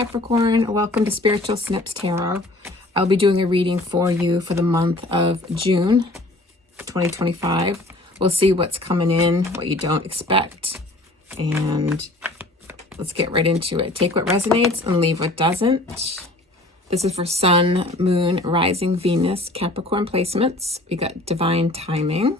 Capricorn, welcome to Spiritual Snips Tarot. I'll be doing a reading for you for the month of June 2025. We'll see what's coming in, what you don't expect, and let's get right into it. Take what resonates and leave what doesn't. This is for Sun, Moon, Rising, Venus, Capricorn placements. We got divine timing.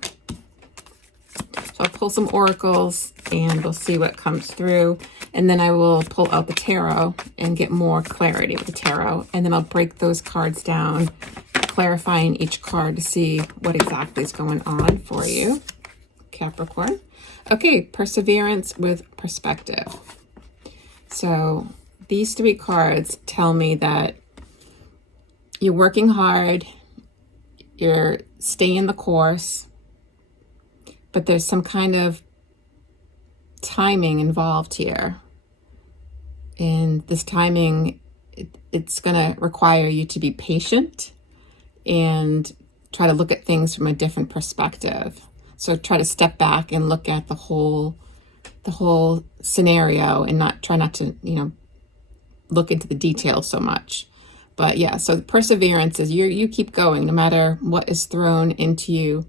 So I'll pull some oracles and we'll see what comes through. And then I will pull out the tarot and get more clarity with the tarot. And then I'll break those cards down, clarifying each card to see what exactly is going on for you, Capricorn. Okay, perseverance with perspective. So these three cards tell me that you're working hard, you're staying the course, but there's some kind of timing involved here. And this timing, it's going to require you to be patient and try to look at things from a different perspective. So try to step back and look at the whole scenario and try not to, look into the details so much. But yeah, so perseverance is you keep going no matter what is thrown into you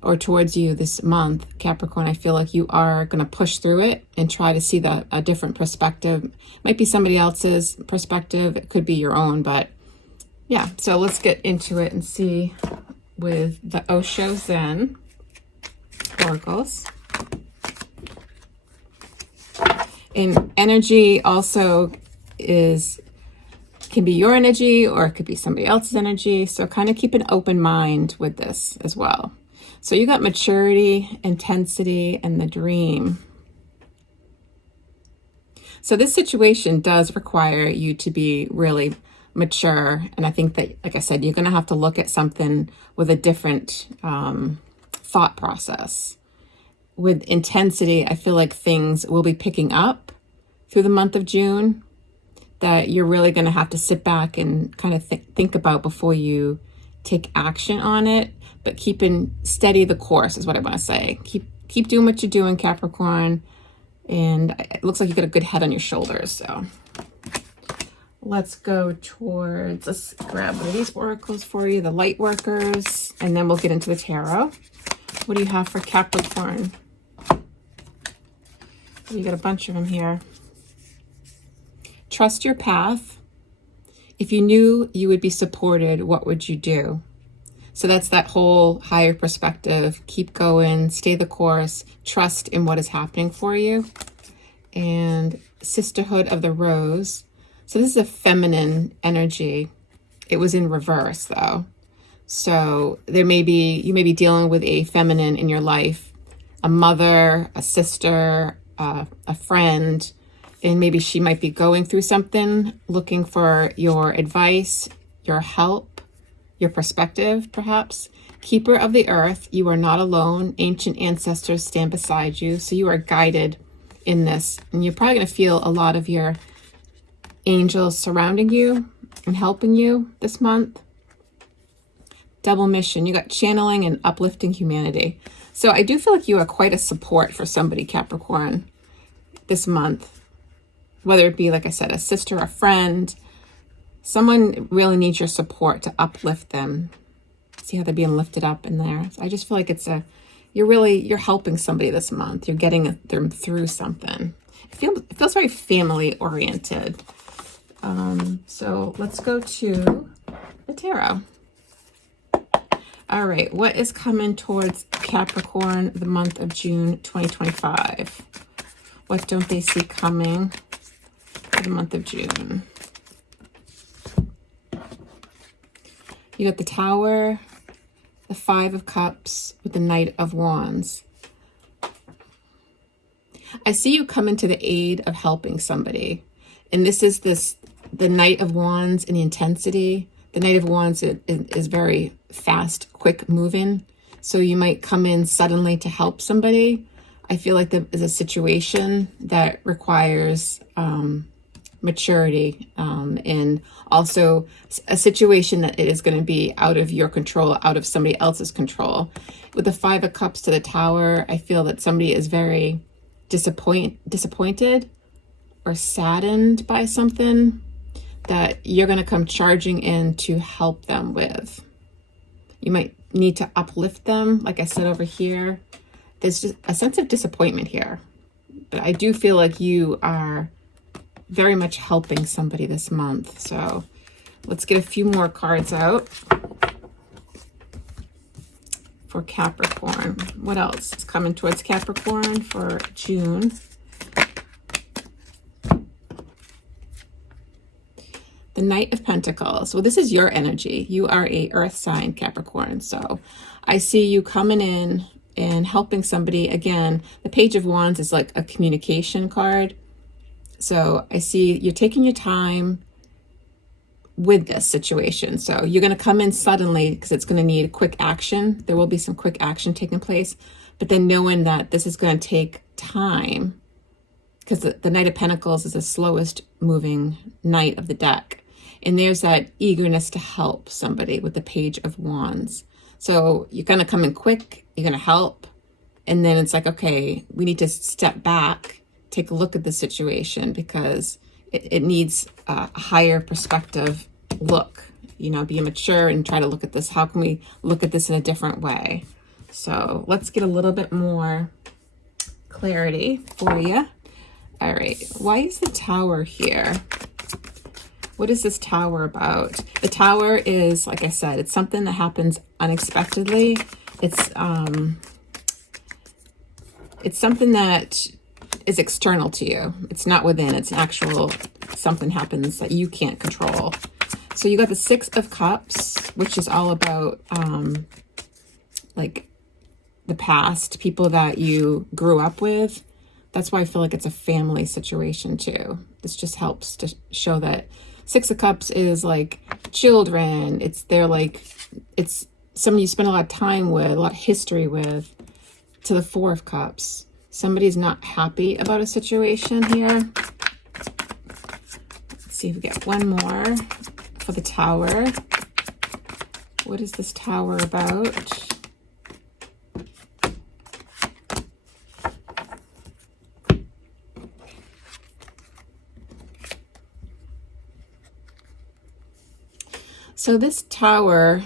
or towards you this month, Capricorn. I feel like you are going to push through it and try to see a different perspective. Might be somebody else's perspective. It could be your own, but yeah. So let's get into it and see with the Osho Zen oracles. And energy also can be your energy or it could be somebody else's energy. So kind of keep an open mind with this as well. So you got maturity, intensity, and the dream. So this situation does require you to be really mature. And I think that, like I said, you're going to have to look at something with a different thought process. With intensity, I feel like things will be picking up through the month of June that you're really going to have to sit back and kind of think about before you take action on it. But keeping steady the course is what I want to say. Keep doing what you're doing, Capricorn. And it looks like you got a good head on your shoulders. So let's grab one of these oracles for you, the light workers, and then we'll get into the tarot. What do you have for Capricorn? You got a bunch of them here. Trust your path. If you knew you would be supported, what would you do? So that's that whole higher perspective. Keep going, stay the course, trust in what is happening for you. And Sisterhood of the Rose. So this is a feminine energy. It was in reverse though. So you may be dealing with a feminine in your life, a mother, a sister, a friend, and maybe she might be going through something, looking for your advice, your help, your perspective, perhaps. Keeper of the earth, you are not alone. Ancient ancestors stand beside you. So you are guided in this. And you're probably going to feel a lot of your angels surrounding you and helping you this month. Double mission. You got channeling and uplifting humanity. So I do feel like you are quite a support for somebody, Capricorn, this month. Whether it be, like I said, a sister, a friend, someone really needs your support to uplift them. See how they're being lifted up in there. So I just feel like you're helping somebody this month. You're getting them through something. It feels very family oriented. So let's go to the tarot. All right, what is coming towards Capricorn the month of June 2025? What don't they see coming for the month of June? You got the Tower, the Five of Cups with the Knight of Wands. I see you coming to the aid of helping somebody. And this is the Knight of Wands and the intensity. The Knight of Wands is very fast, quick moving. So you might come in suddenly to help somebody. I feel like there is a situation that requires maturity, and also a situation that it is going to be out of your control, out of somebody else's control. With the Five of Cups to the Tower, I feel that somebody is very disappointed or saddened by something that you're going to come charging in to help them with. You might need to uplift them, like I said over here. There's just a sense of disappointment here. But I do feel like you are very much helping somebody this month. So let's get a few more cards out for Capricorn. What else is coming towards Capricorn for June? The Knight of Pentacles. Well, this is your energy. You are a earth sign, Capricorn. So I see you coming in and helping somebody. Again, the Page of Wands is like a communication card. So I see you're taking your time with this situation. So you're going to come in suddenly because it's going to need quick action. There will be some quick action taking place, but then knowing that this is going to take time, because the Knight of Pentacles is the slowest moving knight of the deck. And there's that eagerness to help somebody with the Page of Wands. So you're going to come in quick, you're going to help. And then it's like, okay, we need to step back, take a look at the situation, because it needs a higher perspective look. You know, be mature and try to look at this. How can we look at this in a different way? So let's get a little bit more clarity for you. All right, why is the Tower here? What is this Tower about? The Tower is, like I said, it's something that happens unexpectedly. It's something that is external to you. It's not within. It's an actual something happens that you can't control. So you got the Six of Cups, which is all about like the past, people that you grew up with. That's why I feel like it's a family situation too. This just helps to show that Six of Cups is like children. It's somebody you spend a lot of time with, a lot of history with. To the Four of Cups, somebody's not happy about a situation here. Let's see if we get one more for the Tower. What is this Tower about? So this Tower,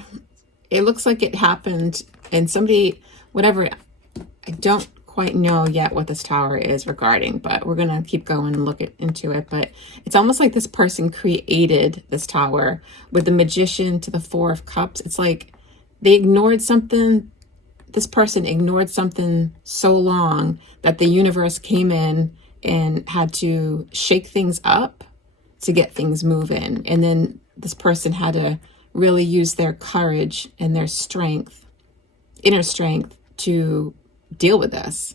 it looks like it happened and somebody, whatever, I don't quite know yet what this Tower is regarding, but we're going to keep going and look into it. But it's almost like this person created this Tower with the Magician to the Four of Cups. It's like they ignored something. This person ignored something so long that the universe came in and had to shake things up to get things moving. And then this person had to really use their courage and their strength, inner strength, to deal with this.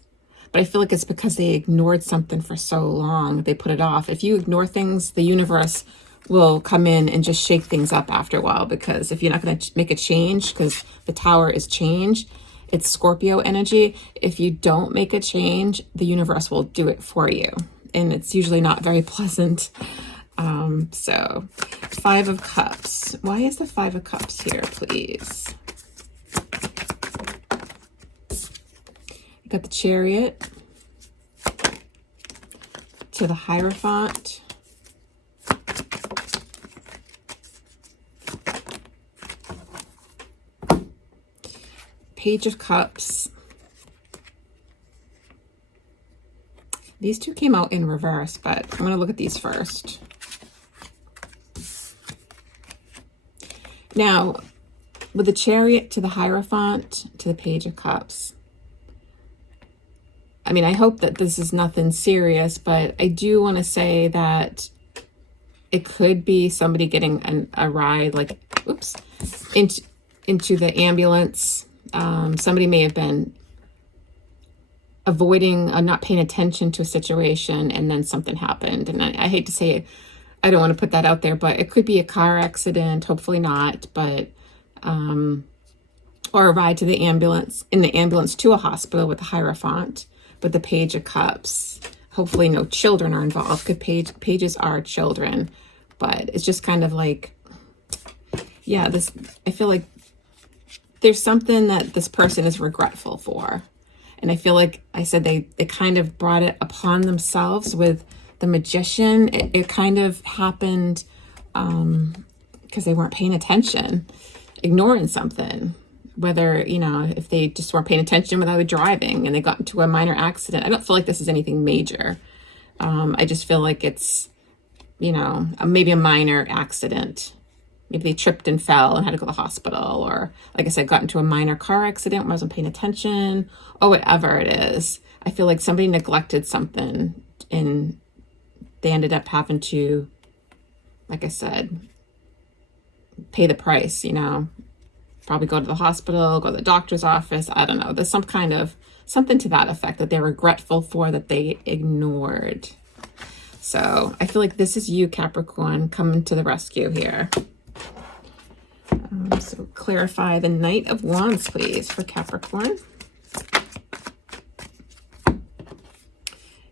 But I feel like it's because they ignored something for so long, they put it off. If you ignore things, the universe will come in and just shake things up after a while, because if you're not going to make a change, because the Tower is change, it's Scorpio energy. If you don't make a change, the universe will do it for you. And it's usually not very pleasant. So Five of Cups. Why is the Five of Cups here, please? You got the Chariot to the Hierophant. Page of Cups. These two came out in reverse, but I'm going to look at these first. Now, with the Chariot to the Hierophant to the Page of Cups, I mean, I hope that this is nothing serious, but I do want to say that it could be somebody getting a ride, like, oops, into the ambulance. Somebody may have been avoiding, not paying attention to a situation, and then something happened. And I hate to say it, I don't want to put that out there, but it could be a car accident, hopefully not, but, or a ride to the ambulance, in the ambulance to a hospital with the Hierophant, with the Page of Cups. Hopefully no children are involved, because pages are children, but it's just kind of like, yeah, this, I feel like there's something that this person is regretful for. And I feel like I said they kind of brought it upon themselves with The Magician, it kind of happened because they weren't paying attention, ignoring something. Whether, you know, if they just weren't paying attention when they were driving and they got into a minor accident. I don't feel like this is anything major. I just feel like it's, you know, maybe a minor accident. Maybe they tripped and fell and had to go to the hospital, or like I said, got into a minor car accident, wasn't paying attention, or whatever it is. I feel like somebody neglected something and they ended up having to, like I said, pay the price, you know, probably go to the hospital, go to the doctor's office. I don't know. There's some kind of something to that effect that they're regretful for that they ignored. So I feel like this is you, Capricorn, coming to the rescue here. So clarify the Knight of Wands, please, for Capricorn.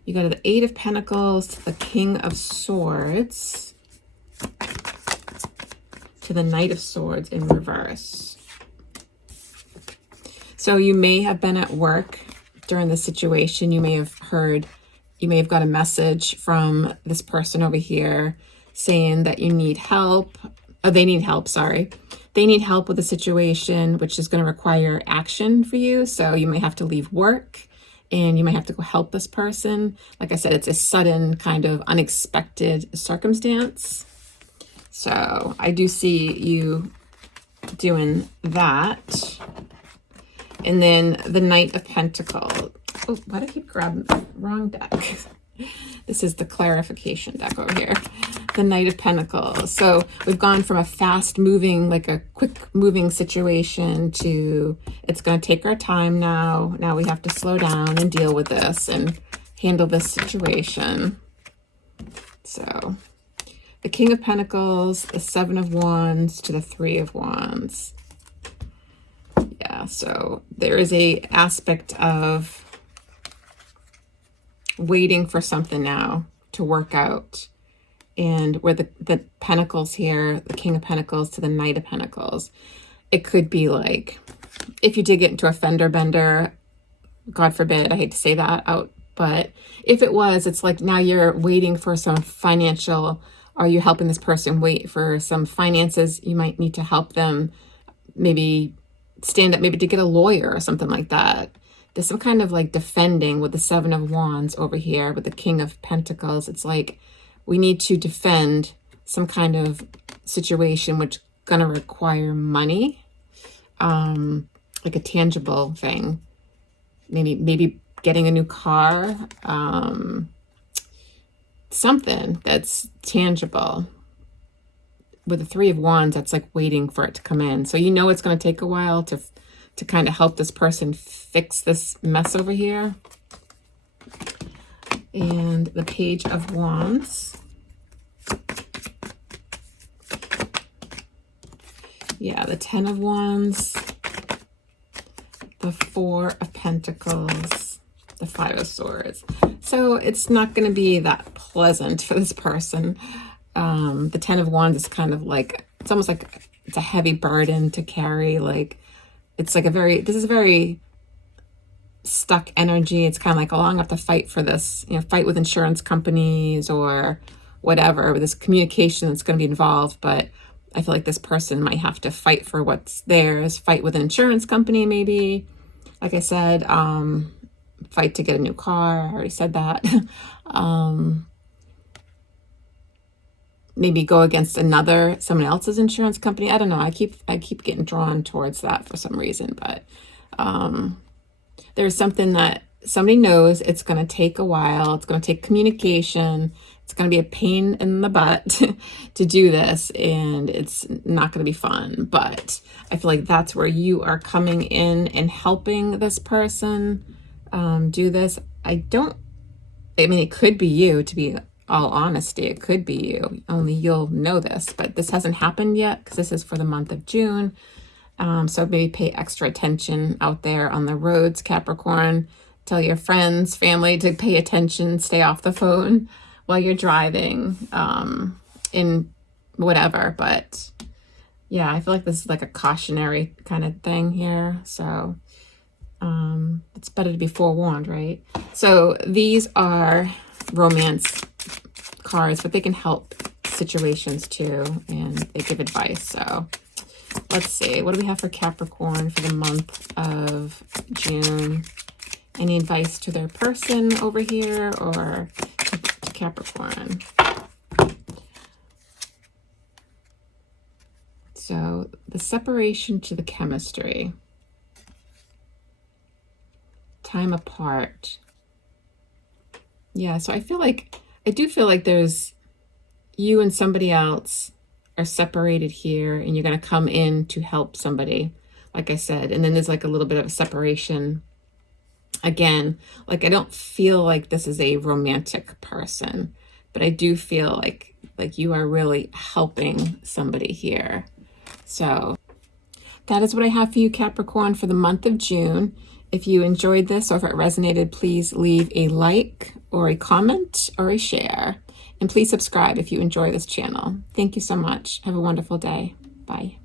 You go to the Eight of Pentacles, to the King of Swords, to the Knight of Swords in reverse. So you may have been at work during the situation. You may have heard, you may have got a message from this person over here saying that you need help. Oh, they need help, sorry. They need help with a situation which is going to require action for you. So you may have to leave work and you may have to go help this person. Like I said, it's a sudden kind of unexpected circumstance. So I do see you doing that. And then the Knight of Pentacles. Oh, why do I keep grabbing the wrong deck? This is the clarification deck over here. The Knight of Pentacles. So we've gone from a fast moving, like a quick moving situation to it's going to take our time now. Now we have to slow down and deal with this and handle this situation. So the King of Pentacles, the Seven of Wands to the Three of Wands. Yeah, so there is a aspect of waiting for something now to work out. And where the Pentacles here, the King of Pentacles to the Knight of Pentacles, it could be like, if you did get into a fender bender, God forbid, I hate to say that out, but if it was, it's like now you're waiting for some financial, are you helping this person wait for some finances? You might need to help them maybe stand up, maybe to get a lawyer or something like that. There's some kind of like defending with the Seven of Wands over here with the King of Pentacles. It's like we need to defend some kind of situation which is going to require money, like a tangible thing. Maybe getting a new car, something that's tangible. With the Three of Wands, that's like waiting for it to come in. So you know it's going to take a while to kind of help this person fix this mess over here. And the Page of Wands. Yeah, the Ten of Wands. The Four of Pentacles. The Five of Swords. So it's not going to be that pleasant for this person. The Ten of Wands is kind of like, it's almost like it's a heavy burden to carry. Like, it's like this is a very stuck energy. It's kind of like, oh, I'm going to have to fight for this, you know, fight with insurance companies or whatever, with this communication that's going to be involved. But I feel like this person might have to fight for what's theirs, fight with an insurance company, maybe. Like I said, fight to get a new car. I already said that. Maybe go against someone else's insurance company. I don't know. I keep getting drawn towards that for some reason, but there's something that somebody knows it's going to take a while. It's going to take communication. It's going to be a pain in the butt to do this, and it's not going to be fun. But I feel like that's where you are coming in and helping this person do this. I mean, it could be you, to be all honesty. It could be you. Only you'll know this, but this hasn't happened yet because this is for the month of June. So maybe pay extra attention out there on the roads, Capricorn. Tell your friends, family to pay attention, stay off the phone while you're driving, in whatever. But yeah, I feel like this is like a cautionary kind of thing here. So it's better to be forewarned, right? So these are romance cards, but they can help situations too, and they give advice. So let's see, what do we have for Capricorn for the month of June? Any advice to their person over here or to Capricorn? So the separation to the chemistry. Time apart. Yeah, so I do feel like there's you and somebody else are separated here, and you're going to come in to help somebody, like I said. And then there's like a little bit of a separation again. Like, I don't feel like this is a romantic person, but I do feel like you are really helping somebody here. So that is what I have for you, Capricorn, for the month of June. If you enjoyed this or if it resonated, please leave a like or a comment or a share. And please subscribe if you enjoy this channel. Thank you so much. Have a wonderful day. Bye.